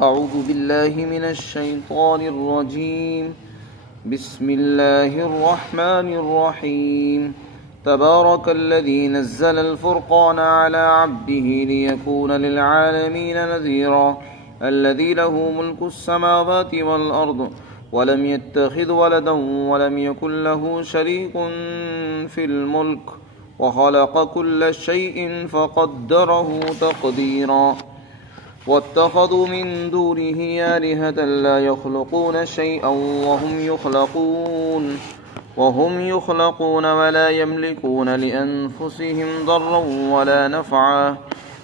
أعوذ بالله من الشيطان الرجيم. بسم الله الرحمن الرحيم. تبارك الذي نزل الفرقان على عبده ليكون للعالمين نذيرا. الذي له ملك السماوات والأرض ولم يتخذ ولدا ولم يكن له شريك في الملك وخلق كل شيء فقدره تقديرا. واتخذوا من دونه آلهة لا يخلقون شيئا وهم يخلقون ولا يملكون لأنفسهم ضرا ولا نفعا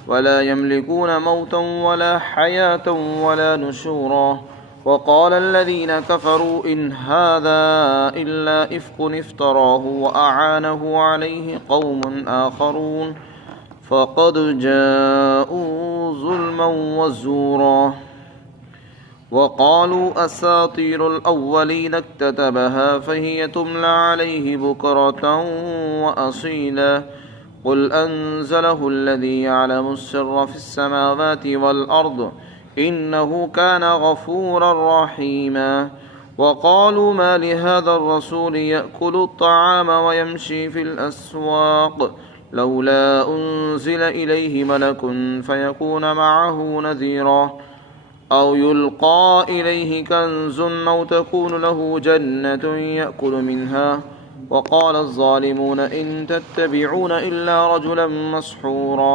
ولا يملكون موتا ولا حياة ولا نشورا. وقال الذين كفروا إن هذا إلا إفك افتراه وأعانه عليه قوم آخرون فقد جاءوا ظلما وزورا. وقالوا أساطير الأولين اكتتبها فهي تملى عليه بكرة وأصيلا. قل أنزله الذي يعلم السر في السماوات والأرض إنه كان غفورا رحيما. وقالوا ما لهذا الرسول يأكل الطعام ويمشي في الأسواق لولا أنزل إليه ملك فيكون معه نذيرا. أو يلقى إليه كنز أو تكون له جنة يأكل منها. وقال الظالمون إن تتبعون إلا رجلا مسحورا.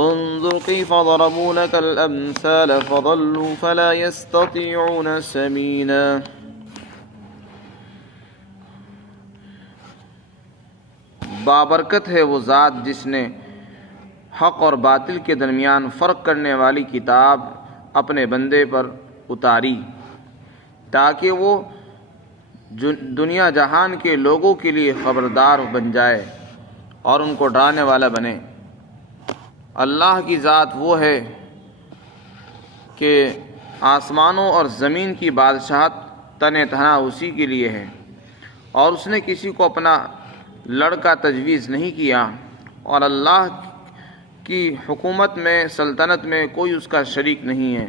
انظر كيف ضربوا لك الأمثال فضلوا فلا يستطيعون سبيلا. بابرکت ہے وہ ذات جس نے حق اور باطل کے درمیان فرق کرنے والی کتاب اپنے بندے پر اتاری تاکہ وہ دنیا جہان کے لوگوں کے لیے خبردار بن جائے اور ان کو ڈرانے والا بنے۔ اللہ کی ذات وہ ہے کہ آسمانوں اور زمین کی بادشاہت تن تنہا اسی کے لیے ہے، اور اس نے کسی کو اپنا لڑکا تجویز نہیں کیا، اور اللہ کی حکومت میں سلطنت میں کوئی اس کا شریک نہیں ہے،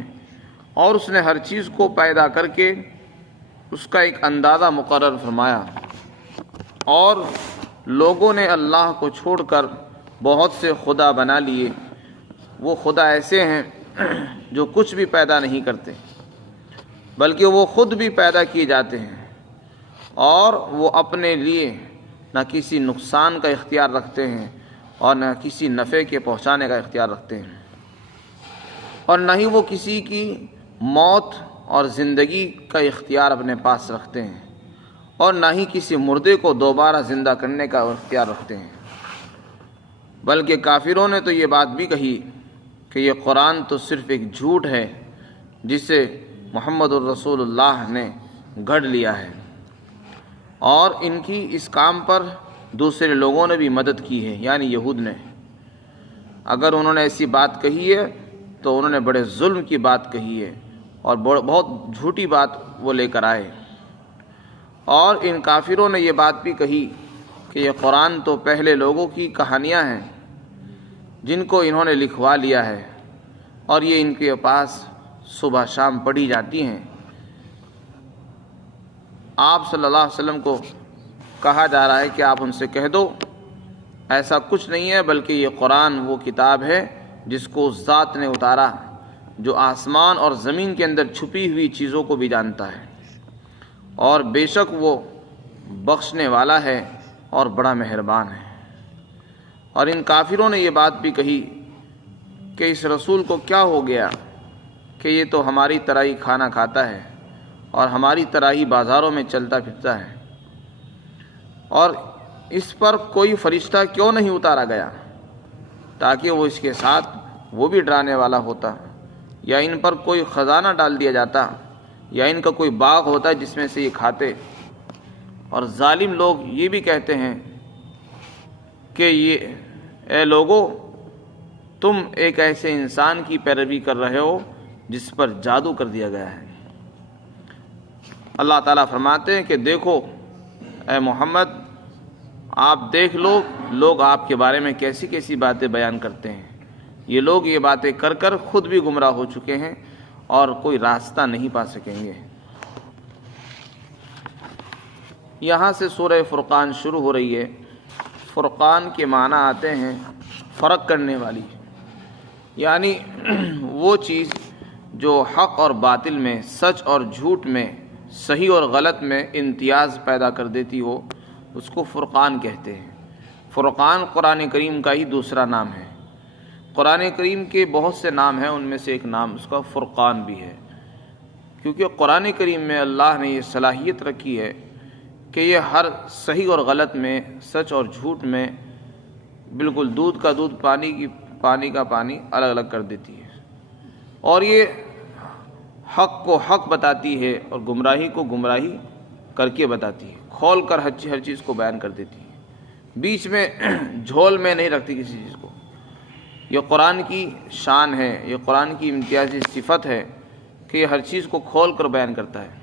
اور اس نے ہر چیز کو پیدا کر کے اس کا ایک اندازہ مقرر فرمایا۔ اور لوگوں نے اللہ کو چھوڑ کر بہت سے خدا بنا لیے۔ وہ خدا ایسے ہیں جو کچھ بھی پیدا نہیں کرتے، بلکہ وہ خود بھی پیدا کیے جاتے ہیں، اور وہ اپنے لیے نہ کسی نقصان کا اختیار رکھتے ہیں اور نہ کسی نفع کے پہنچانے کا اختیار رکھتے ہیں، اور نہ ہی وہ کسی کی موت اور زندگی کا اختیار اپنے پاس رکھتے ہیں، اور نہ ہی کسی مردے کو دوبارہ زندہ کرنے کا اختیار رکھتے ہیں۔ بلکہ کافروں نے تو یہ بات بھی کہی کہ یہ قرآن تو صرف ایک جھوٹ ہے جسے محمد الرسول اللہ نے گھڑ لیا ہے، اور ان کی اس کام پر دوسرے لوگوں نے بھی مدد کی ہے، یعنی یہود نے۔ اگر انہوں نے ایسی بات کہی ہے تو انہوں نے بڑے ظلم کی بات کہی ہے اور بہت جھوٹی بات وہ لے کر آئے۔ اور ان کافروں نے یہ بات بھی کہی کہ یہ قرآن تو پہلے لوگوں کی کہانیاں ہیں جن کو انہوں نے لکھوا لیا ہے، اور یہ ان کے پاس صبح شام پڑھی جاتی ہیں۔ آپ صلی اللہ علیہ وسلم کو کہا جا رہا ہے کہ آپ ان سے کہہ دو ایسا کچھ نہیں ہے، بلکہ یہ قرآن وہ کتاب ہے جس کو اس ذات نے اتارا جو آسمان اور زمین کے اندر چھپی ہوئی چیزوں کو بھی جانتا ہے، اور بے شک وہ بخشنے والا ہے اور بڑا مہربان ہے۔ اور ان کافروں نے یہ بات بھی کہی کہ اس رسول کو کیا ہو گیا کہ یہ تو ہماری طرح ہی کھانا کھاتا ہے اور ہماری طرح ہی بازاروں میں چلتا پھرتا ہے، اور اس پر کوئی فرشتہ کیوں نہیں اتارا گیا تاکہ وہ اس کے ساتھ وہ بھی ڈرانے والا ہوتا، یا ان پر کوئی خزانہ ڈال دیا جاتا، یا ان کا کوئی باغ ہوتا جس میں سے یہ کھاتے۔ اور ظالم لوگ یہ بھی کہتے ہیں کہ اے لوگو، تم ایک ایسے انسان کی پیروی کر رہے ہو جس پر جادو کر دیا گیا ہے۔ اللہ تعالیٰ فرماتے ہیں کہ دیکھو اے محمد، آپ دیکھ لو لوگ آپ کے بارے میں کیسی کیسی باتیں بیان کرتے ہیں۔ یہ لوگ یہ باتیں کر کر خود بھی گمراہ ہو چکے ہیں اور کوئی راستہ نہیں پا سکیں گے۔ یہاں سے سورہ فرقان شروع ہو رہی ہے۔ فرقان کے معنی آتے ہیں فرق کرنے والی، یعنی وہ چیز جو حق اور باطل میں، سچ اور جھوٹ میں، صحیح اور غلط میں امتیاز پیدا کر دیتی ہو، اس کو فرقان کہتے ہیں۔ فرقان قرآن کریم کا ہی دوسرا نام ہے۔ قرآن کریم کے بہت سے نام ہیں، ان میں سے ایک نام اس کا فرقان بھی ہے، کیونکہ قرآن کریم میں اللہ نے یہ صلاحیت رکھی ہے کہ یہ ہر صحیح اور غلط میں، سچ اور جھوٹ میں بالکل دودھ کا دودھ، پانی کا پانی الگ الگ کر دیتی ہے، اور یہ حق کو حق بتاتی ہے اور گمراہی کو گمراہی کر کے بتاتی ہے، کھول کر ہر چیز کو بیان کر دیتی ہے، بیچ میں جھول میں نہیں رکھتی کسی چیز کو۔ یہ قرآن کی شان ہے، یہ قرآن کی امتیازی صفت ہے کہ یہ ہر چیز کو کھول کر بیان کرتا ہے۔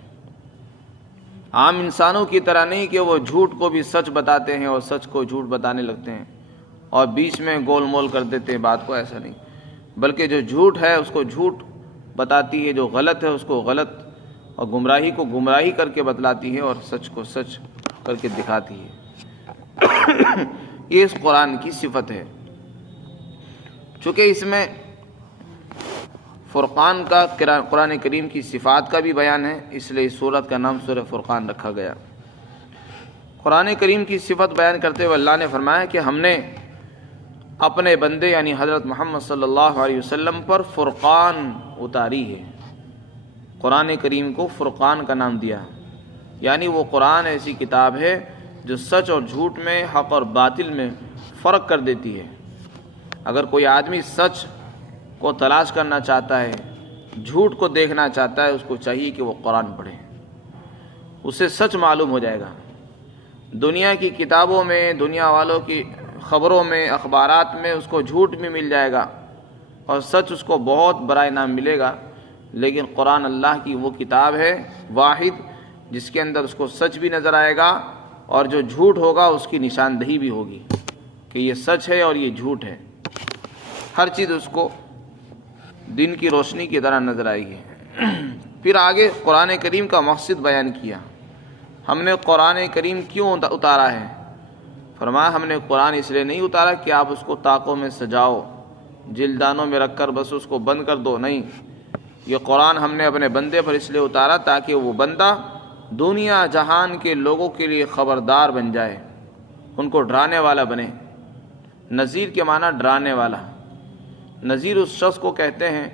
عام انسانوں کی طرح نہیں کہ وہ جھوٹ کو بھی سچ بتاتے ہیں اور سچ کو جھوٹ بتانے لگتے ہیں اور بیچ میں گول مول کر دیتے ہیں بات کو، ایسا نہیں، بلکہ جو جھوٹ ہے اس کو جھوٹ بتاتی ہے، جو غلط ہے اس کو غلط، اور گمراہی کو گمراہی کر کے بتلاتی ہے اور سچ کو سچ کر کے دکھاتی ہے۔ یہ اس قرآن کی صفت ہے۔ چونکہ اس میں فرقان کا قرآن کریم کی صفات کا بھی بیان ہے، اس لیے اس سورت کا نام سورہ فرقان رکھا گیا۔ قرآن کریم کی صفت بیان کرتے ہوئے اللہ نے فرمایا کہ ہم نے اپنے بندے یعنی حضرت محمد صلی اللہ علیہ وسلم پر فرقان اتاری ہے۔ قرآن کریم کو فرقان کا نام دیا، یعنی وہ قرآن ایسی کتاب ہے جو سچ اور جھوٹ میں، حق اور باطل میں فرق کر دیتی ہے۔ اگر کوئی آدمی سچ کو تلاش کرنا چاہتا ہے، جھوٹ کو دیکھنا چاہتا ہے، اس کو چاہیے کہ وہ قرآن پڑھے، اسے سچ معلوم ہو جائے گا۔ دنیا کی کتابوں میں، دنیا والوں کی خبروں میں، اخبارات میں اس کو جھوٹ بھی مل جائے گا اور سچ اس کو بہت بڑا انعام ملے گا، لیکن قرآن اللہ کی وہ کتاب ہے واحد جس کے اندر اس کو سچ بھی نظر آئے گا اور جو جھوٹ ہوگا اس کی نشاندہی بھی ہوگی کہ یہ سچ ہے اور یہ جھوٹ ہے۔ ہر چیز اس کو دن کی روشنی کی طرح نظر آئے گی۔ پھر آگے قرآن کریم کا مقصد بیان کیا۔ ہم نے قرآن کریم کیوں اتارا ہے؟ فرمایا ہم نے قرآن اس لیے نہیں اتارا کہ آپ اس کو طاقوں میں سجاؤ، جلدانوں میں رکھ کر بس اس کو بند کر دو، نہیں، یہ قرآن ہم نے اپنے بندے پر اس لیے اتارا تاکہ وہ بندہ دنیا جہان کے لوگوں کے لیے خبردار بن جائے، ان کو ڈرانے والا بنے۔ نذیر کے معنی ڈرانے والا۔ نذیر اس شخص کو کہتے ہیں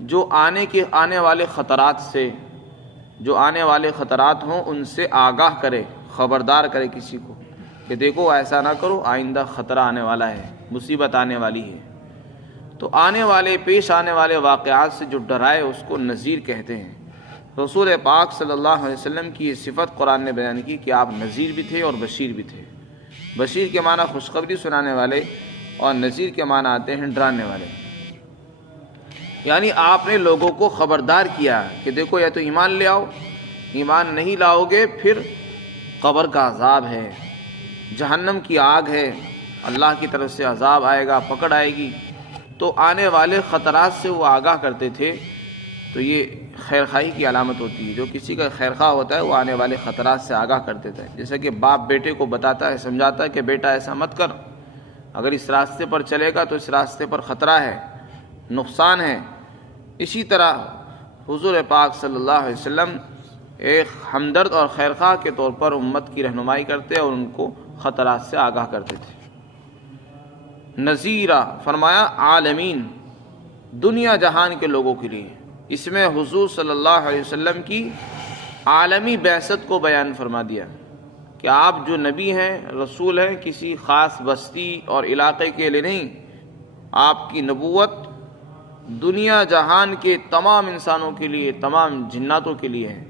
جو آنے والے خطرات سے، جو آنے والے خطرات ہوں ان سے آگاہ کرے، خبردار کرے کسی کو کہ دیکھو ایسا نہ کرو، آئندہ خطرہ آنے والا ہے، مصیبت آنے والی ہے۔ تو پیش آنے والے واقعات سے جو ڈرائے اس کو نذیر کہتے ہیں۔ رسول پاک صلی اللہ علیہ وسلم کی یہ صفت قرآن نے بیان کی کہ آپ نذیر بھی تھے اور بشیر بھی تھے۔ بشیر کے معنی خوشخبری سنانے والے اور نذیر کے معنی آتے ہیں ڈرانے والے، یعنی آپ نے لوگوں کو خبردار کیا کہ دیکھو یا تو ایمان لے آؤ، ایمان نہیں لاؤ گے پھر قبر کا عذاب ہے، جہنم کی آگ ہے، اللہ کی طرف سے عذاب آئے گا، پکڑ آئے گی۔ تو آنے والے خطرات سے وہ آگاہ کرتے تھے۔ تو یہ خیرخواہی کی علامت ہوتی ہے، جو کسی کا خیرخواہ ہوتا ہے وہ آنے والے خطرات سے آگاہ کر دیتا ہے۔ جیسے کہ باپ بیٹے کو بتاتا ہے، سمجھاتا ہے کہ بیٹا ایسا مت کر، اگر اس راستے پر چلے گا تو اس راستے پر خطرہ ہے، نقصان ہے۔ اسی طرح حضور پاک صلی اللہ علیہ وسلم ایک ہمدرد اور خیرخواہ کے طور پر امت کی رہنمائی کرتے اور ان کو خطرات سے آگاہ کرتے تھے۔ نذیرہ فرمایا عالمین، دنیا جہان کے لوگوں کے لیے۔ اس میں حضور صلی اللہ علیہ وسلم کی عالمی بعثت کو بیان فرما دیا کہ آپ جو نبی ہیں، رسول ہیں، کسی خاص بستی اور علاقے کے لیے نہیں، آپ کی نبوت دنیا جہان کے تمام انسانوں کے لیے، تمام جناتوں کے لیے ہے،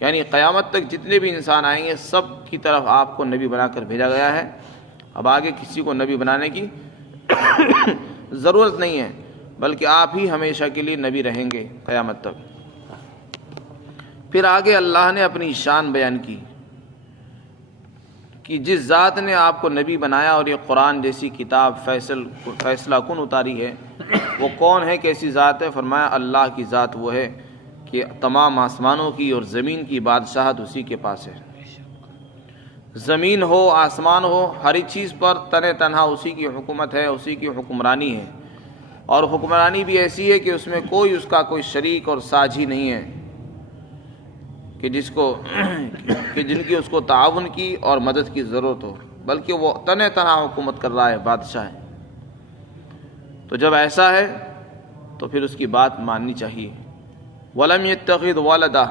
یعنی قیامت تک جتنے بھی انسان آئیں گے سب کی طرف آپ کو نبی بنا کر بھیجا گیا ہے۔ اب آگے کسی کو نبی بنانے کی ضرورت نہیں ہے، بلکہ آپ ہی ہمیشہ کے لیے نبی رہیں گے قیامت تک۔ پھر آگے اللہ نے اپنی شان بیان کی کہ جس ذات نے آپ کو نبی بنایا اور یہ قرآن جیسی کتاب فیصلہ کن اتاری ہے، وہ کون ہے، کیسی ذات ہے؟ فرمایا اللہ کی ذات وہ ہے کہ تمام آسمانوں کی اور زمین کی بادشاہت اسی کے پاس ہے۔ زمین ہو آسمان ہو، ہر ایک چیز پر تنہا اسی کی حکومت ہے، اسی کی حکمرانی ہے، اور حکمرانی بھی ایسی ہے کہ اس میں کوئی اس کا کوئی شریک اور ساجھی نہیں ہے کہ جن کی اس کو تعاون کی اور مدد کی ضرورت ہو، بلکہ وہ تنہا حکومت کر رہا ہے، بادشاہ ہے۔ تو جب ایسا ہے تو پھر اس کی بات ماننی چاہیے۔ وَلَمْ يَتَّخِذْ وَلَدًا،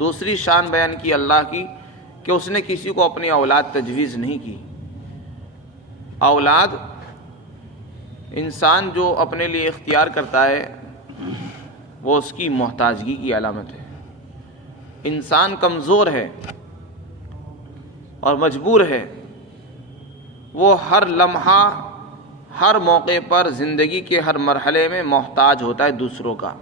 دوسری شان بیان کی اللہ کی کہ اس نے کسی کو اپنی اولاد تجویز نہیں کی۔ اولاد انسان جو اپنے لیے اختیار کرتا ہے وہ اس کی محتاجگی کی علامت ہے۔ انسان کمزور ہے اور مجبور ہے، وہ ہر لمحہ ہر موقع پر زندگی کے ہر مرحلے میں محتاج ہوتا ہے دوسروں کا۔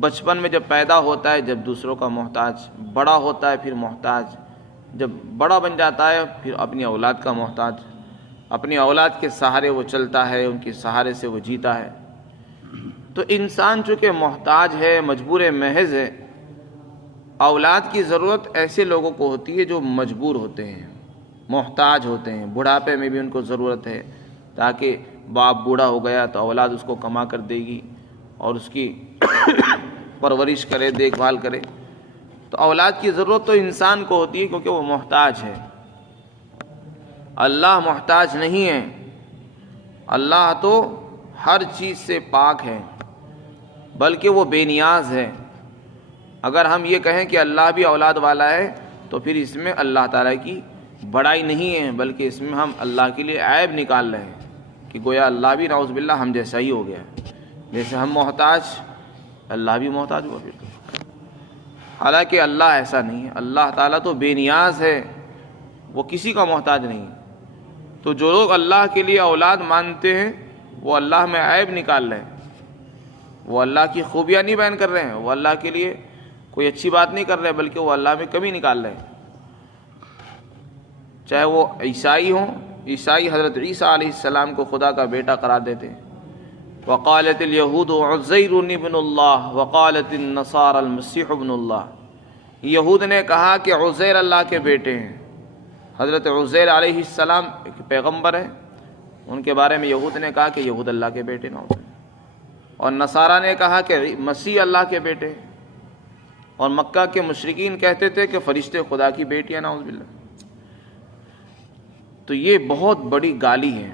بچپن میں جب پیدا ہوتا ہے جب دوسروں کا محتاج، بڑا ہوتا ہے پھر محتاج، جب بڑا بن جاتا ہے پھر اپنی اولاد کا محتاج، اپنی اولاد کے سہارے وہ چلتا ہے، ان کے سہارے سے وہ جیتا ہے۔ تو انسان چونکہ محتاج ہے، مجبور محض ہے، اولاد کی ضرورت ایسے لوگوں کو ہوتی ہے جو مجبور ہوتے ہیں، محتاج ہوتے ہیں، بڑھاپے میں بھی ان کو ضرورت ہے، تاکہ باپ بوڑھا ہو گیا تو اولاد اس کو کما کر دے گی اور اس کی پرورش کرے، دیکھ بھال کرے۔ تو اولاد کی ضرورت تو انسان کو ہوتی ہے کیونکہ وہ محتاج ہے۔ اللہ محتاج نہیں ہے، اللہ تو ہر چیز سے پاک ہے، بلکہ وہ بے نیاز ہے۔ اگر ہم یہ کہیں کہ اللہ بھی اولاد والا ہے تو پھر اس میں اللہ تعالیٰ کی بڑائی نہیں ہے، بلکہ اس میں ہم اللہ کے لیے عیب نکال رہے ہیں کہ گویا اللہ بھی نعوذ باللہ ہم جیسا ہی ہو گیا، جیسے ہم محتاج اللہ بھی محتاج ہوا۔ پھر حالانکہ اللہ ایسا نہیں ہے، اللہ تعالیٰ تو بے نیاز ہے، وہ کسی کا محتاج نہیں۔ تو جو لوگ اللہ کے لیے اولاد مانتے ہیں وہ اللہ میں عیب نکال رہے ہیں، وہ اللہ کی خوبیاں نہیں بیان کر رہے ہیں، وہ اللہ کے لیے کوئی اچھی بات نہیں کر رہے، بلکہ وہ اللہ میں کمی نکال رہے ہیں۔ چاہے وہ عیسائی ہوں، عیسائی حضرت عیسیٰ علیہ السلام کو خدا کا بیٹا قرار دیتے ہیں۔ وقالت اليہود عزیر ابن اللہ وقالت النصارى المسیح ابن اللہ، یہود نے کہا کہ عزیر اللہ کے بیٹے ہیں۔ حضرت عزیر علیہ السلام ایک پیغمبر ہیں، ان کے بارے میں یہود نے کہا کہ یہود اللہ کے بیٹے نہ ہوتے، اور نصارہ نے کہا کہ مسیح اللہ کے بیٹے، اور مکہ کے مشرکین کہتے تھے کہ فرشتے خدا کی بیٹیاں نعوذ باللہ۔ تو یہ بہت بڑی گالی ہے،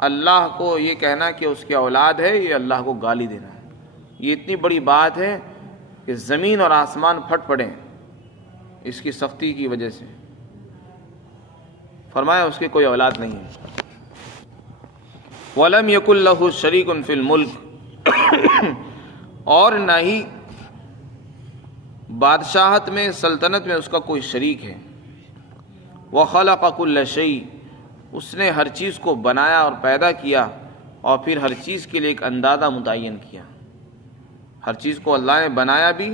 اللہ کو یہ کہنا کہ اس کی اولاد ہے، یہ اللہ کو گالی دینا ہے۔ یہ اتنی بڑی بات ہے کہ زمین اور آسمان پھٹ پڑیں اس کی سختی کی وجہ سے۔ فرمایا اس کی کوئی اولاد نہیں ہے۔ وَلَمْ يَكُنْ لَهُ شَرِيكٌ فِي الْمُلْكِ، اور نہ ہی بادشاہت میں، سلطنت میں اس کا کوئی شریک ہے۔ وَخَلَقَ كُلَّ شَيْءٍ، اس نے ہر چیز کو بنایا اور پیدا کیا، اور پھر ہر چیز کے لیے ایک اندازہ متعین کیا۔ ہر چیز کو اللہ نے بنایا بھی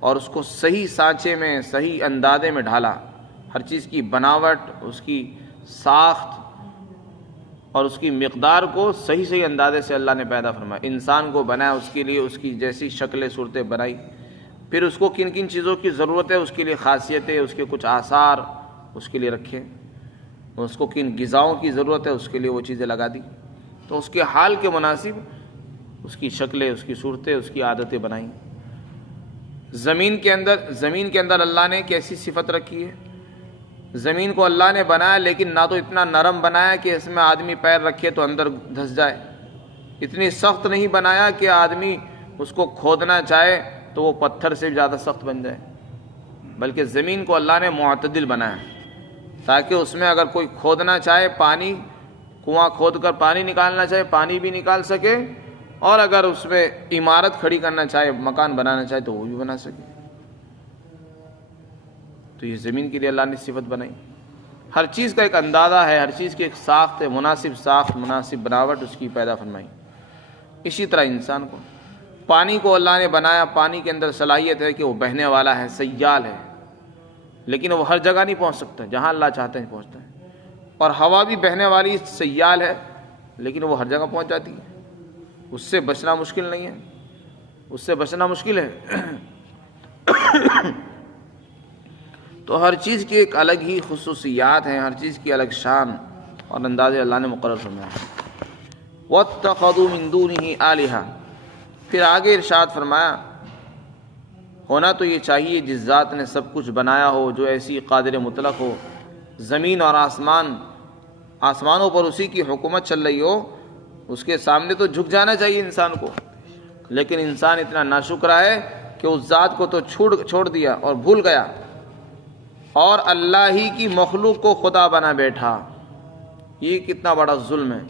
اور اس کو صحیح سانچے میں، صحیح اندازے میں ڈھالا۔ ہر چیز کی بناوٹ، اس کی ساخت اور اس کی مقدار کو صحیح اندازے سے اللہ نے پیدا فرمایا۔ انسان کو بنایا، اس کے لیے اس کی جیسی شکلیں صورتیں بنائی، پھر اس کو کن کن چیزوں کی ضرورت ہے، اس کے لیے خاصیتیں، اس کے کچھ آثار اس کے لیے رکھے، اس کو کن غذاؤں کی ضرورت ہے اس کے لیے وہ چیزیں لگا دی، تو اس کے حال کے مناسب اس کی شکلیں، اس کی صورتیں، اس کی عادتیں بنائیں۔ زمین کے اندر اللہ نے کیسی صفت رکھی ہے؟ زمین کو اللہ نے بنایا، لیکن نہ تو اتنا نرم بنایا کہ اس میں آدمی پیر رکھے تو اندر دھس جائے، اتنی سخت نہیں بنایا کہ آدمی اس کو کھودنا چاہے تو وہ پتھر سے زیادہ سخت بن جائے، بلکہ زمین کو اللہ نے معتدل بنایا تاکہ اس میں اگر کوئی کھودنا چاہے، پانی، کنواں کھود کر پانی نکالنا چاہے پانی بھی نکال سکے، اور اگر اس میں عمارت کھڑی کرنا چاہے، مکان بنانا چاہے تو وہ بھی بنا سکے۔ تو یہ زمین کے لیے اللہ نے صفت بنائی۔ ہر چیز کا ایک اندازہ ہے، ہر چیز کی ایک ساخت ہے، مناسب ساخت، مناسب بناوٹ اس کی پیدا فرمائی۔ اسی طرح انسان کو، پانی کو اللہ نے بنایا، پانی کے اندر صلاحیت ہے کہ وہ بہنے والا ہے، سیال ہے، لیکن وہ ہر جگہ نہیں پہنچ سکتا، جہاں اللہ چاہتے ہیں پہنچتا ہے۔ اور ہوا بھی بہنے والی سیال ہے، لیکن وہ ہر جگہ پہنچ جاتی ہے۔ اس سے بچنا مشکل نہیں ہے، اس سے بچنا مشکل ہے۔ تو ہر چیز کی ایک الگ ہی خصوصیات ہیں، ہر چیز کی الگ شان اور انداز اللہ نے مقرر فرمایا ہے۔ وَاتَّخَذُوا مِن دُونِهِ آلِهَةً، پھر آگے ارشاد فرمایا ہونا تو یہ چاہیے جس ذات نے سب کچھ بنایا ہو، جو ایسی قادر مطلق ہو، زمین اور آسمانوں پر اسی کی حکومت چل رہی ہو، اس کے سامنے تو جھک جانا چاہیے انسان کو، لیکن انسان اتنا ناشکرا ہے کہ اس ذات کو تو چھوڑ دیا اور بھول گیا، اور اللہ ہی کی مخلوق کو خدا بنا بیٹھا۔ یہ کتنا بڑا ظلم ہے۔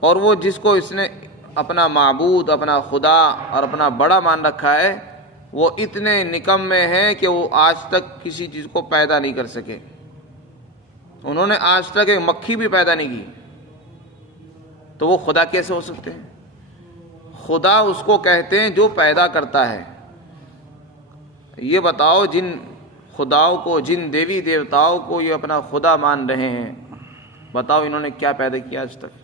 اور وہ جس کو اس نے اپنا معبود، اپنا خدا اور اپنا بڑا مان رکھا ہے، وہ اتنے نکمے ہیں کہ وہ آج تک کسی چیز کو پیدا نہیں کر سکے۔ انہوں نے آج تک ایک مکھی بھی پیدا نہیں کی، تو وہ خدا کیسے ہو سکتے ہیں؟ خدا اس کو کہتے ہیں جو پیدا کرتا ہے۔ یہ بتاؤ جن خداؤں کو، جن دیوی دیوتاؤں کو یہ اپنا خدا مان رہے ہیں، بتاؤ انہوں نے کیا پیدا کیا آج تک؟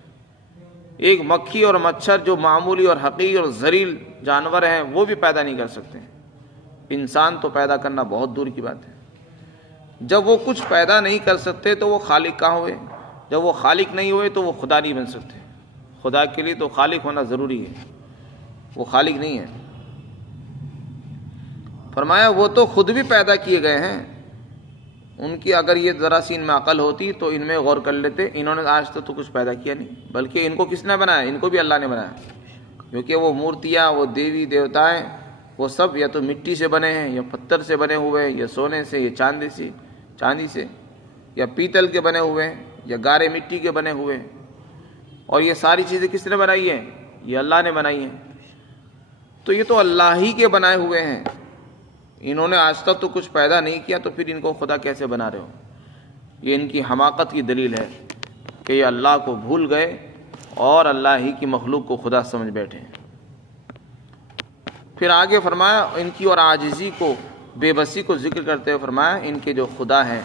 ایک مکھی اور مچھر جو معمولی اور حقیر اور ذلیل جانور ہیں، وہ بھی پیدا نہیں کر سکتے۔ انسان تو پیدا کرنا بہت دور کی بات ہے۔ جب وہ کچھ پیدا نہیں کر سکتے تو وہ خالق کہاں ہوئے؟ جب وہ خالق نہیں ہوئے تو وہ خدا نہیں بن سکتے۔ خدا کے لیے تو خالق ہونا ضروری ہے، وہ خالق نہیں ہے۔ فرمایا وہ تو خود بھی پیدا کیے گئے ہیں، ان کی اگر یہ ذرا سی ان میں عقل ہوتی تو ان میں غور کر لیتے۔ انہوں نے آج تک تو کچھ پیدا کیا نہیں، بلکہ ان کو کس نے بنایا؟ ان کو بھی اللہ نے بنایا، کیونکہ وہ مورتیاں، وہ دیوی دیوتائیں، وہ سب یا تو مٹی سے بنے ہیں، یا پتھر سے بنے ہوئے ہیں، یا سونے سے، یا چاندی سے، یا پیتل کے بنے ہوئے ہیں، یا گارے مٹی کے بنے ہوئے ہیں۔ اور یہ ساری چیزیں کس نے بنائی ہیں؟ یہ اللہ نے بنائی ہیں۔ تو یہ تو اللہ ہی کے بنائے ہوئے ہیں، انہوں نے آج تک تو کچھ پیدا نہیں کیا، تو پھر ان کو خدا کیسے بنا رہے ہو؟ یہ ان کی حماقت کی دلیل ہے کہ یہ اللہ کو بھول گئے اور اللہ ہی کی مخلوق کو خدا سمجھ بیٹھے۔ پھر آگے فرمایا ان کی اور عاجزی کو، بے بسی کو ذکر کرتے ہوئے فرمایا ان کے جو خدا ہیں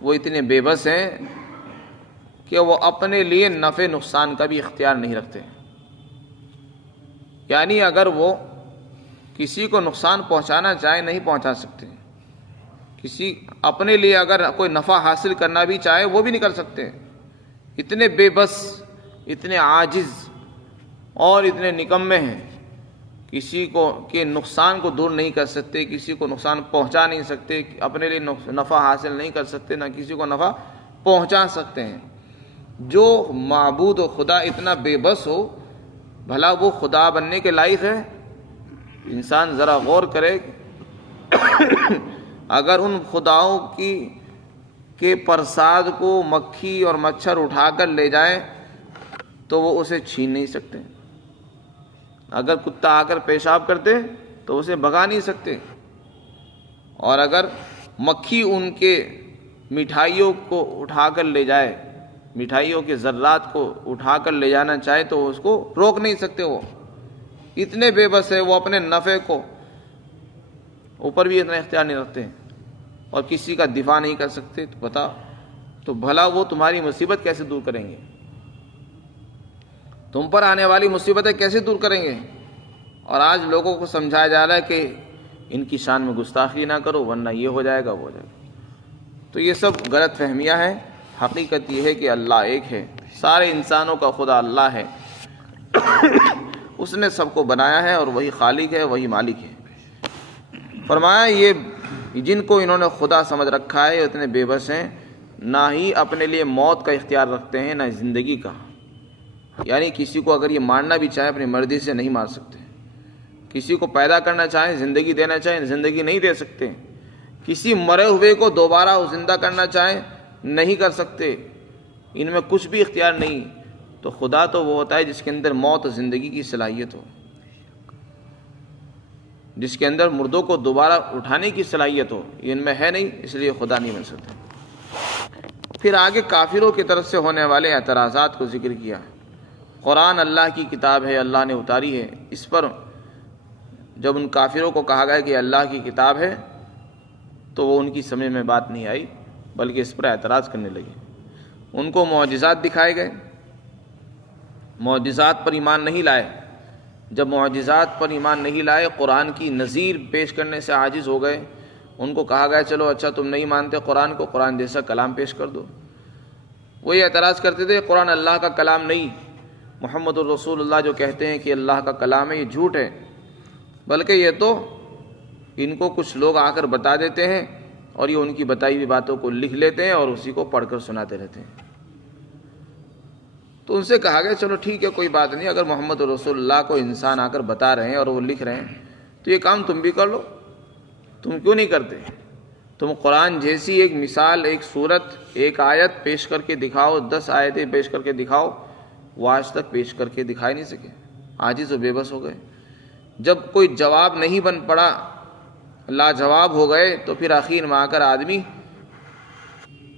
وہ اتنے بے بس ہیں کہ وہ اپنے لیے نفع نقصان کا بھی اختیار نہیں رکھتے۔ یعنی اگر وہ کسی کو نقصان پہنچانا چاہے نہیں پہنچا سکتے، کسی اپنے لیے اگر کوئی نفع حاصل کرنا بھی چاہے وہ بھی نہیں کر سکتے۔ اتنے بے بس، اتنے عاجز اور اتنے نکمے ہیں، کسی کو کے نقصان کو دور نہیں کر سکتے، کسی کو نقصان پہنچا نہیں سکتے، اپنے لیے نفع حاصل نہیں کر سکتے، نہ کسی کو نفع پہنچا سکتے ہیں۔ جو معبود و خدا اتنا بے بس ہو، بھلا وہ خدا بننے کے لائق ہے؟ انسان ذرا غور کرے، اگر ان خداؤں کے پرساد کو مکھی اور مچھر اٹھا کر لے جائیں تو وہ اسے چھین نہیں سکتے۔ اگر کتا آ کر پیشاب کرتے تو اسے بھگا نہیں سکتے، اور اگر مکھی ان کے مٹھائیوں کو اٹھا کر لے جائے، مٹھائیوں کے ذرات کو اٹھا کر لے جانا چاہے تو اس کو روک نہیں سکتے۔ وہ اتنے بے بس ہے، وہ اپنے نفع کو اوپر بھی اتنا اختیار نہیں رکھتے اور کسی کا دفاع نہیں کر سکتے۔ تو بتا تو بھلا وہ تمہاری مصیبت کیسے دور کریں گے؟ تم پر آنے والی مصیبتیں کیسے دور کریں گے؟ اور آج لوگوں کو سمجھایا جا رہا ہے کہ ان کی شان میں گستاخی نہ کرو ورنہ یہ ہو جائے گا، وہ ہو جائے گا۔ تو یہ سب غلط فہمیاں ہیں۔ حقیقت یہ ہے کہ اللہ ایک ہے، سارے انسانوں کا خدا اللہ ہے، اس نے سب کو بنایا ہے اور وہی خالق ہے، وہی مالک ہے۔ فرمایا یہ جن کو انہوں نے خدا سمجھ رکھا ہے اتنے بے بس ہیں، نہ ہی اپنے لیے موت کا اختیار رکھتے ہیں نہ زندگی کا۔ یعنی کسی کو اگر یہ مارنا بھی چاہے اپنی مرضی سے نہیں مار سکتے، کسی کو پیدا کرنا چاہیں، زندگی دینا چاہیں، زندگی نہیں دے سکتے، کسی مرے ہوئے کو دوبارہ زندہ کرنا چاہیں نہیں کر سکتے، ان میں کچھ بھی اختیار نہیں۔ تو خدا تو وہ ہوتا ہے جس کے اندر موت و زندگی کی صلاحیت ہو، جس کے اندر مردوں کو دوبارہ اٹھانے کی صلاحیت ہو، یہ ان میں ہے نہیں، اس لیے خدا نہیں بن سکتے۔ پھر آگے کافروں کی طرف سے ہونے والے اعتراضات کو ذکر کیا۔ قرآن اللہ کی کتاب ہے، اللہ نے اتاری ہے۔ اس پر جب ان کافروں کو کہا گیا کہ اللہ کی کتاب ہے تو وہ ان کی سمجھ میں بات نہیں آئی، بلکہ اس پر اعتراض کرنے لگے۔ ان کو معجزات دکھائے گئے، معجزات پر ایمان نہیں لائے، جب معجزات پر ایمان نہیں لائے، قرآن کی نظیر پیش کرنے سے عاجز ہو گئے، ان کو کہا گیا چلو اچھا تم نہیں مانتے قرآن کو، قرآن جیسا کلام پیش کر دو۔ وہ یہ اعتراض کرتے تھے قرآن اللہ کا کلام نہیں، محمد الرسول اللہ جو کہتے ہیں کہ اللہ کا کلام ہے یہ جھوٹ ہے، بلکہ یہ تو ان کو کچھ لوگ آ کر بتا دیتے ہیں اور یہ ان کی بتائی ہوئی باتوں کو لکھ لیتے ہیں اور اسی کو پڑھ کر سناتے رہتے ہیں۔ تو ان سے کہا گیا چلو ٹھیک ہے کوئی بات نہیں، اگر محمد رسول اللہ کو انسان آ کر بتا رہے ہیں اور وہ لکھ رہے ہیں تو یہ کام تم بھی کر لو، تم کیوں نہیں کرتے؟ تم قرآن جیسی ایک مثال، ایک صورت، ایک آیت پیش کر کے دکھاؤ، 10 آیتیں پیش کر کے دکھاؤ، وہ آج تک پیش کر کے دکھا ہی نہیں سکے، عاجز و بے بس ہو گئے۔ جب کوئی جواب نہیں بن پڑا، لاجواب ہو گئے، تو پھر آخر میں آ کر آدمی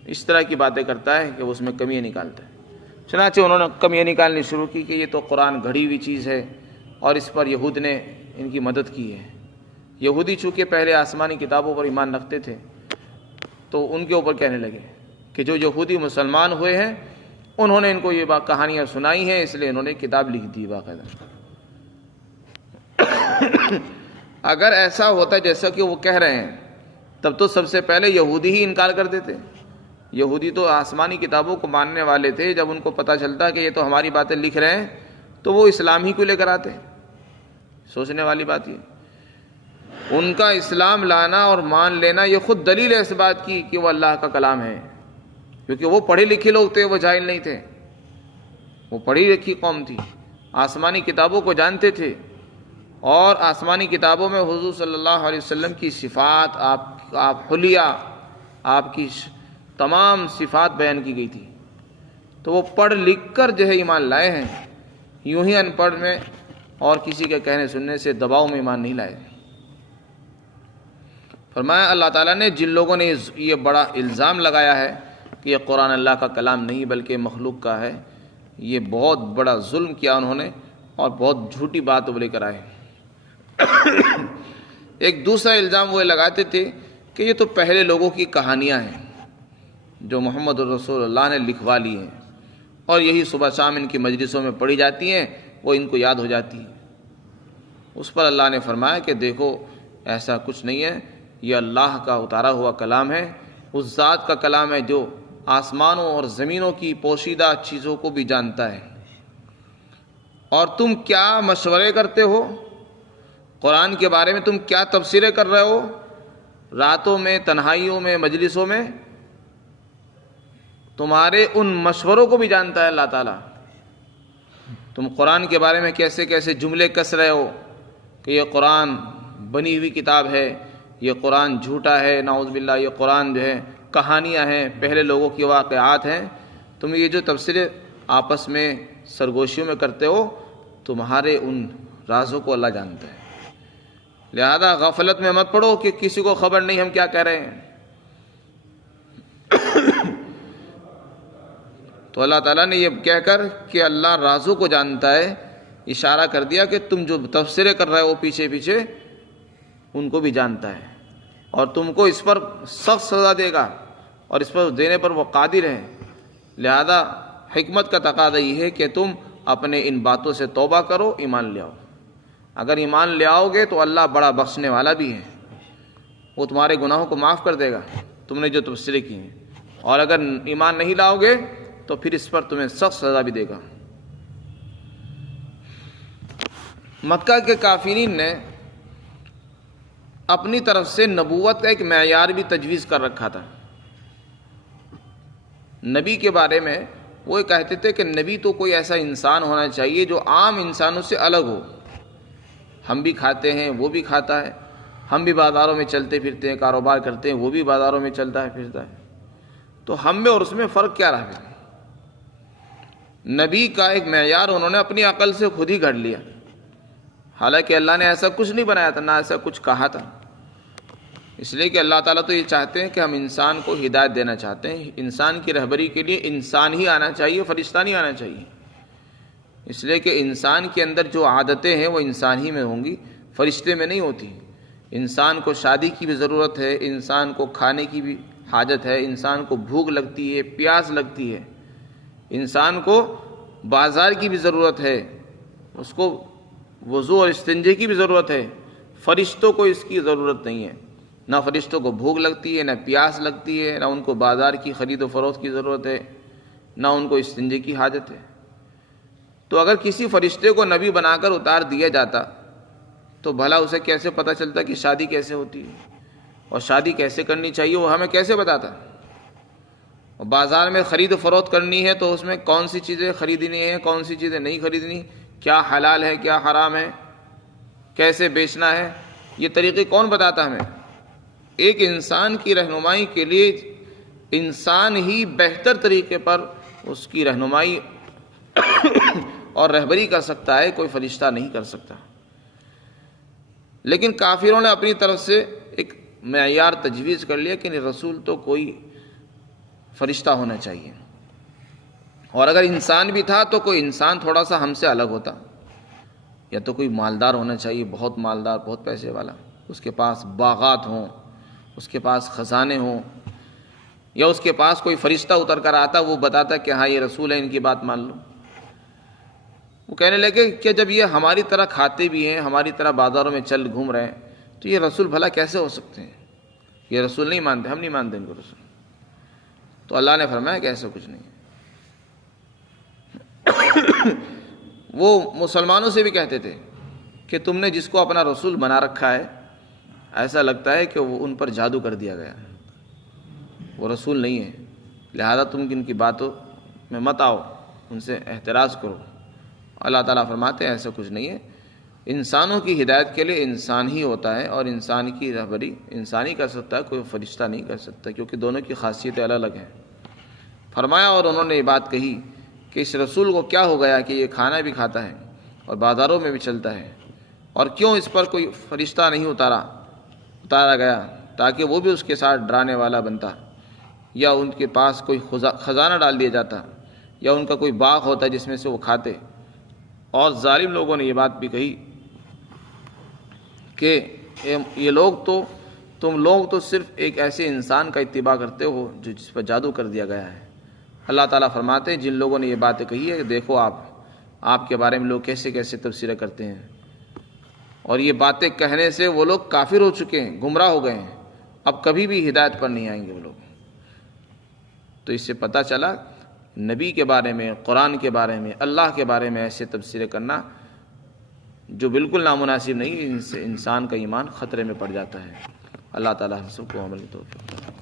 اس طرح کی باتیں کرتا ہے کہ وہ اس میں کمیاں نکالتا ہے۔ چنانچہ انہوں نے کمیاں نکالنی شروع کی کہ یہ تو قرآن گھڑی ہوئی چیز ہے اور اس پر یہود نے ان کی مدد کی ہے۔ یہودی چونکہ پہلے آسمانی کتابوں پر ایمان رکھتے تھے تو ان کے اوپر کہنے لگے کہ جو یہودی مسلمان ہوئے ہیں انہوں نے ان کو یہ کہانیاں سنائی ہیں، اس لیے انہوں نے کتاب لکھ دی باقاعدہ۔ اگر ایسا ہوتا جیسا کہ وہ کہہ رہے ہیں تب تو سب سے پہلے یہودی ہی انکار کر دیتے۔ یہودی تو آسمانی کتابوں کو ماننے والے تھے، جب ان کو پتہ چلتا کہ یہ تو ہماری باتیں لکھ رہے ہیں تو وہ اسلام ہی کو لے کر آتے۔ سوچنے والی بات یہ، ان کا اسلام لانا اور مان لینا یہ خود دلیل ہے اس بات کی کہ وہ اللہ کا کلام ہے، کیونکہ وہ پڑھے لکھے لوگ تھے، وہ جاہل نہیں تھے، وہ پڑھی لکھی قوم تھی، آسمانی کتابوں کو جانتے تھے، اور آسمانی کتابوں میں حضور صلی اللہ علیہ وسلم کی صفات، آپ حلیہ، آپ کی تمام صفات بیان کی گئی تھی۔ تو وہ پڑھ لکھ کر جو ہے ایمان لائے ہیں، یوں ہی ان پڑھ میں اور کسی کے کہنے سننے سے دباؤ میں ایمان نہیں لائے۔ فرمایا اللہ تعالیٰ نے جن لوگوں نے یہ بڑا الزام لگایا ہے کہ یہ قرآن اللہ کا کلام نہیں بلکہ مخلوق کا ہے، یہ بہت بڑا ظلم کیا انہوں نے اور بہت جھوٹی بات وہ لے کر آئے۔ ایک دوسرا الزام وہ لگاتے تھے کہ یہ تو پہلے لوگوں کی کہانیاں ہیں جو محمد الرسول اللہ نے لکھوا لی ہیں، اور یہی صبح شام ان کی مجلسوں میں پڑھی جاتی ہیں، وہ ان کو یاد ہو جاتی ہیں۔ اس پر اللہ نے فرمایا کہ دیکھو ایسا کچھ نہیں ہے، یہ اللہ کا اتارا ہوا کلام ہے، اس ذات کا کلام ہے جو آسمانوں اور زمینوں کی پوشیدہ چیزوں کو بھی جانتا ہے۔ اور تم کیا مشورے کرتے ہو قرآن کے بارے میں، تم کیا تبصرے کر رہے ہو راتوں میں، تنہائیوں میں، مجلسوں میں؟ تمہارے ان مشوروں کو بھی جانتا ہے اللہ تعالیٰ۔ تم قرآن کے بارے میں کیسے کیسے جملے کس رہے ہو کہ یہ قرآن بنی ہوئی کتاب ہے، یہ قرآن جھوٹا ہے، نعوذ باللہ، یہ قرآن جو ہے کہانیاں ہیں، پہلے لوگوں کی واقعات ہیں۔ تم یہ جو تبصرے آپس میں سرگوشیوں میں کرتے ہو، تمہارے ان رازوں کو اللہ جانتا ہے، لہذا غفلت میں مت پڑو کہ کسی کو خبر نہیں ہم کیا کہہ رہے ہیں۔ تو اللہ تعالیٰ نے یہ کہہ کر کہ اللہ رازوں کو جانتا ہے، اشارہ کر دیا کہ تم جو تبصرے کر رہے ہو پیچھے پیچھے ان کو بھی جانتا ہے، اور تم کو اس پر سخت سزا دے گا، اور اس پر دینے پر وہ قادر ہے۔ لہذا حکمت کا تقاضا یہ ہے کہ تم اپنے ان باتوں سے توبہ کرو، ایمان لے آؤ۔ اگر ایمان لے آؤ گے تو اللہ بڑا بخشنے والا بھی ہے، وہ تمہارے گناہوں کو معاف کر دے گا تم نے جو تبصرے کیے ہیں، اور اگر ایمان نہیں لاؤ گے تو پھر اس پر تمہیں سخت سزا بھی دے گا۔ مکہ کے کافرین نے اپنی طرف سے نبوت کا ایک معیار بھی تجویز کر رکھا تھا۔ نبی کے بارے میں وہ کہتے تھے کہ نبی تو کوئی ایسا انسان ہونا چاہیے جو عام انسانوں سے الگ ہو۔ ہم بھی کھاتے ہیں، وہ بھی کھاتا ہے، ہم بھی بازاروں میں چلتے پھرتے ہیں، کاروبار کرتے ہیں، وہ بھی بازاروں میں چلتا ہے پھرتا ہے، تو ہم میں اور اس میں فرق کیا رہا؟ نبی کا ایک معیار انہوں نے اپنی عقل سے خود ہی گھڑ لیا، حالانکہ اللہ نے ایسا کچھ نہیں بنایا تھا، نہ ایسا کچھ کہا تھا۔ اس لیے کہ اللہ تعالیٰ تو یہ چاہتے ہیں کہ ہم انسان کو ہدایت دینا چاہتے ہیں، انسان کی رہبری کے لیے انسان ہی آنا چاہیے، فرشتہ نہیں آنا چاہیے۔ اس لیے کہ انسان کے اندر جو عادتیں ہیں وہ انسان ہی میں ہوں گی، فرشتے میں نہیں ہوتی۔ انسان کو شادی کی بھی ضرورت ہے، انسان کو کھانے کی بھی حاجت ہے، انسان کو بھوک لگتی ہے، پیاس لگتی ہے، انسان کو بازار کی بھی ضرورت ہے، اس کو وضو اور استنجے کی بھی ضرورت ہے، فرشتوں کو اس کی ضرورت نہیں ہے۔ نہ فرشتوں کو بھوک لگتی ہے، نہ پیاس لگتی ہے، نہ ان کو بازار کی خرید و فروخت کی ضرورت ہے، نہ ان کو استنجے کی حاجت ہے۔ تو اگر کسی فرشتے کو نبی بنا کر اتار دیا جاتا تو بھلا اسے کیسے پتہ چلتا کہ شادی کیسے ہوتی ہے اور شادی کیسے کرنی چاہیے، وہ ہمیں کیسے بتاتا؟ اور بازار میں خرید و فروخت کرنی ہے تو اس میں کون سی چیزیں خریدنی ہیں، کون سی چیزیں نہیں خریدنی، کیا حلال ہے کیا حرام ہے، کیسے بیچنا ہے، یہ طریقے کون بتاتا ہمیں؟ ایک انسان کی رہنمائی کے لیے انسان ہی بہتر طریقے پر اس کی رہنمائی اور رہبری کر سکتا ہے، کوئی فرشتہ نہیں کر سکتا۔ لیکن کافروں نے اپنی طرف سے ایک معیار تجویز کر لیا کہ رسول تو کوئی فرشتہ ہونا چاہیے، اور اگر انسان بھی تھا تو کوئی انسان تھوڑا سا ہم سے الگ ہوتا، یا تو کوئی مالدار ہونا چاہیے، بہت مالدار، بہت پیسے والا، اس کے پاس باغات ہوں، اس کے پاس خزانے ہوں، یا اس کے پاس کوئی فرشتہ اتر کر آتا، وہ بتاتا کہ ہاں یہ رسول ہے، ان کی بات مان لو۔ وہ کہنے لگے کہ جب یہ ہماری طرح کھاتے بھی ہیں، ہماری طرح بازاروں میں چل گھوم رہے ہیں، تو یہ رسول بھلا کیسے ہو سکتے ہیں؟ یہ رسول نہیں مانتے، ہم نہیں مانتے ان کو رسول۔ تو اللہ نے فرمایا کہ ایسا کچھ نہیں ہے۔ وہ مسلمانوں سے بھی کہتے تھے کہ تم نے جس کو اپنا رسول بنا رکھا ہے، ایسا لگتا ہے کہ وہ ان پر جادو کر دیا گیا، وہ رسول نہیں ہے، لہذا تم ان کی باتوں میں مت آؤ، ان سے احتراز کرو۔ اللہ تعالیٰ فرماتے ہیں ایسا کچھ نہیں ہے، انسانوں کی ہدایت کے لیے انسان ہی ہوتا ہے، اور انسان کی رہبری انسان ہی کر سکتا ہے، کوئی فرشتہ نہیں کر سکتا، کیونکہ دونوں کی خاصیتیں الگ الگ ہیں۔ فرمایا اور انہوں نے یہ بات کہی کہ اس رسول کو کیا ہو گیا کہ یہ کھانا بھی کھاتا ہے اور بازاروں میں بھی چلتا ہے، اور کیوں اس پر کوئی فرشتہ نہیں اتارا گیا تاکہ وہ بھی اس کے ساتھ ڈرانے والا بنتا، یا ان کے پاس کوئی خزانہ ڈال دیا جاتا، یا ان کا کوئی باغ ہوتا جس میں سے وہ کھاتے۔ اور ظالم لوگوں نے یہ بات بھی کہی کہ یہ لوگ تو تم لوگ تو صرف ایک ایسے انسان کا اتباع کرتے ہو جو جس پر جادو کر دیا گیا ہے۔ اللہ تعالیٰ فرماتے ہیں جن لوگوں نے یہ باتیں کہی ہے کہ دیکھو آپ کے بارے میں لوگ کیسے کیسے تبصرہ کرتے ہیں، اور یہ باتیں کہنے سے وہ لوگ کافر ہو چکے ہیں، گمراہ ہو گئے ہیں، اب کبھی بھی ہدایت پر نہیں آئیں گے وہ لوگ۔ تو اس سے پتہ چلا نبی کے بارے میں، قرآن کے بارے میں، اللہ کے بارے میں ایسے تبصرے کرنا جو بالکل نامناسب نہیں، ان سے انسان کا ایمان خطرے میں پڑ جاتا ہے۔ اللہ تعالیٰ ہم سب کو عمل کی توفیق دے۔